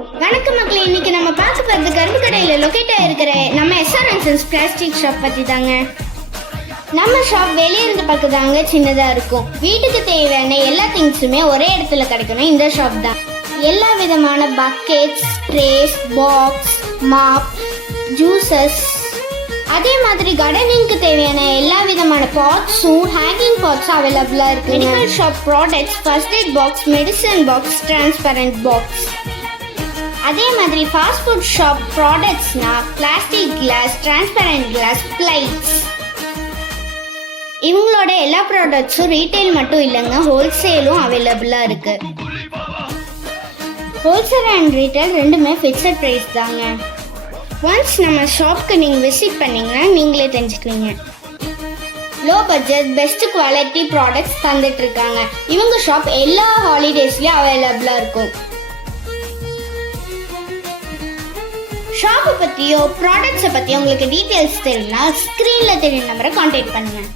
வணக்கம் மக்களே, இன்னைக்கு நம்ம பார்க்க போகிறது கரும்பு கடையில் லொக்கேட் ஆகிருக்கிற நம்ம எஸ்ஆர்என்சன்ஸ் பிளாஸ்டிக் ஷாப் பற்றி தாங்க. நம்ம ஷாப் வெளியே இருந்து பார்க்கதாங்க சின்னதாக இருக்கும். வீட்டுக்கு தேவையான எல்லா திங்ஸுமே ஒரே இடத்துல கிடைக்கணும். இந்த ஷாப் தான் எல்லா விதமான buckets, trace, box, mop, juices, அதே மாதிரி கார்டனிங்க்கு தேவையான எல்லா விதமான பாட்ஸும் ஹேங்கிங் பாட்ஸும் அவைலபிளாக இருக்குது. Medical shop products, first aid box, medicine box, transparent box. அதே மாதிரி ஃபாஸ்ட் ஃபுட் ஷாப் ப்ராடக்ட்ஸ்னா plastic glass, transparent glass, plates. இவங்களோட எல்லா ப்ராடக்ட்ஸும் ரீட்டைல் மட்டும் இல்லைங்க, ஹோல்சேலும் அவைலபிளாக இருக்குது. ஹோல்சேல் அண்ட் ரீட்டைல் ரெண்டுமே ஃபிக்ஸட் ப்ரைஸ் தாங்க. ஒன்ஸ் நம்ம ஷாப்க்கு நீங்கள் விசிட் பண்ணிங்கன்னா நீங்களே தெரிஞ்சுக்குவீங்க. Low budget best quality products தந்துட்டு இருக்காங்க. இவங்க ஷாப் எல்லா ஹாலிடேஸ்லேயும் அவைலபிளாக இருக்கும். ஷாப்பை பற்றியோ ப்ராடக்ட்ஸை பற்றியோ உங்களுக்கு டீட்டெயில்ஸ் தெரியும்னா ஸ்க்ரீனில் தெரியும் நம்பரை கான்டாக்ட் பண்ணுங்கள்.